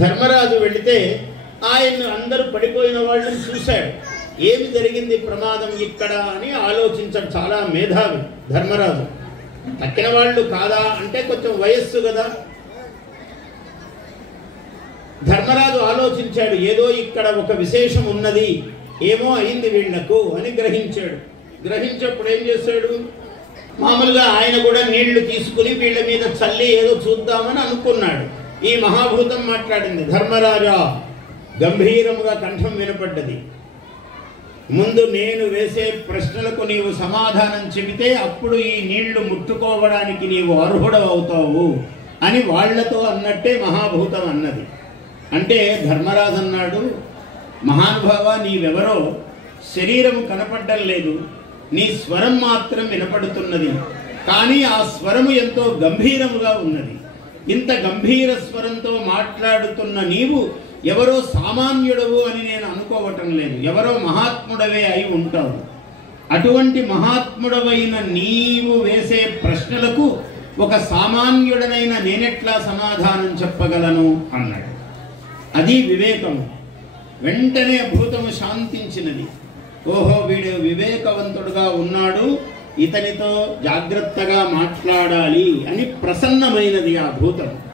ధర్మరాజు వెళితే ఆయన్ను అందరూ పడిపోయిన వాళ్ళని చూశాడు. ఏమి జరిగింది ప్రమాదం ఇక్కడ అని ఆలోచించాడు. చాలా మేధావి ధర్మరాజు. తక్కిన వాళ్ళు కాదా అంటే కొంచెం వయస్సు కదా. ధర్మరాజు ఆలోచించాడు, ఏదో ఇక్కడ ఒక విశేషం ఉన్నది, ఏమో అయింది వీళ్లకు అని గ్రహించాడు. గ్రహించేప్పుడు ఏం చేశాడు, మామూలుగా ఆయన కూడా నీళ్లు తీసుకుని వీళ్ళ మీద చల్లి ఏదో చూద్దామని అనుకున్నాడు. ఈ మహాభూతం మాట్లాడింది, ధర్మరాజా, గంభీరముగా కంఠం వినపడ్డది. ముందు నేను వేసే ప్రశ్నలకు నీవు సమాధానం చెబితే అప్పుడు ఈ నీళ్లు ముట్టుకోవడానికి నీవు అర్హుడవుతావు అని వాళ్లతో అన్నట్టే మహాభూతం అన్నది. అంటే ధర్మరాజు అన్నాడు, మహానుభావ, నీవెవరో శరీరము కనపడ్డం లేదు, నీ స్వరం మాత్రం వినపడుతున్నది, కానీ ఆ స్వరము ఎంతో గంభీరముగా ఉన్నది. ఇంత గంభీర స్వరంతో మాట్లాడుతున్న నీవు ఎవరో సామాన్యుడవు అని నేను అనుకోవటం లేదు, ఎవరో మహాత్ముడవే అయి ఉంటావు. అటువంటి మహాత్ముడవైన నీవు వేసే ప్రశ్నలకు ఒక సామాన్యుడనైన నేనెట్లా సమాధానం చెప్పగలను అన్నాడు. అది వివేకము. వెంటనే భూతము శాంతించినది. ఓహో, వీడు వివేకవంతుడుగా ఉన్నాడు, ఇతనితో జాగ్రత్తగా మాట్లాడాలి అని ప్రసన్నమైనది ఆ భూతం.